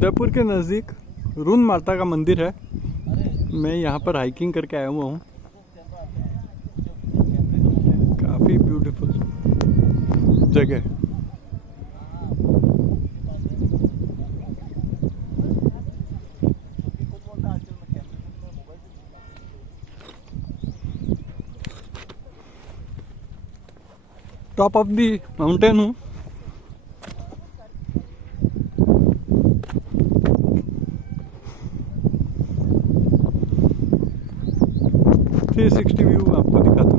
उदयपुर के नज़दीक रुन माता का मंदिर है। मैं यहाँ पर हाइकिंग करके आया हुआ हूँ। काफ़ी ब्यूटीफुल जगह है। टॉप ऑफ दी माउंटेन हूँ। थ्री 360 व्यू आपको दिखाता हूँ।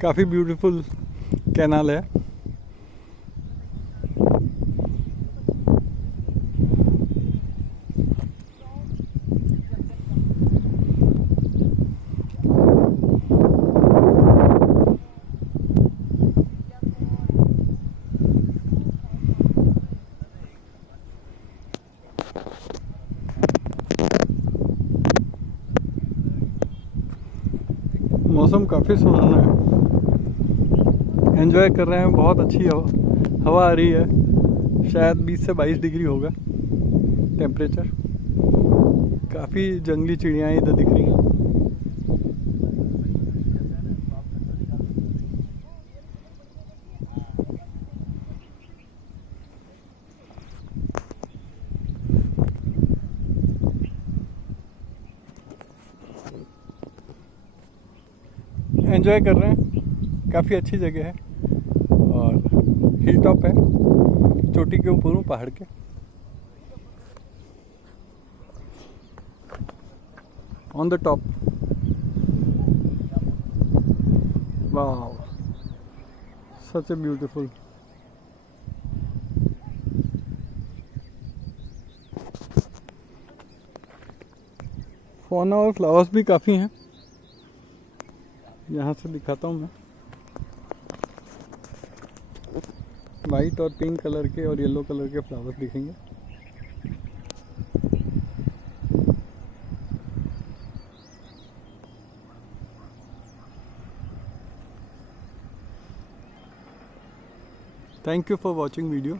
काफ़ी ब्यूटीफुल कैनाल है। मौसम काफ़ी सुहाना है। एंजॉय कर रहे हैं। बहुत अच्छी हवा आ रही है। शायद 20 से 22 डिग्री होगा टेम्परेचर। काफ़ी जंगली चिड़ियाँ इधर दिख रही हैं। एंजॉय कर रहे हैं। काफ़ी अच्छी जगह है और हिल टॉप है। चोटी के ऊपर हूँ पहाड़ के। On the top. Wow, such a beautiful. Fauna और फ्लावर्स भी काफ़ी हैं। यहाँ से दिखाता हूँ मैं। वाइट और पिंक कलर के और येलो कलर के फ्लावर्स दिखेंगे। Thank you for watching video.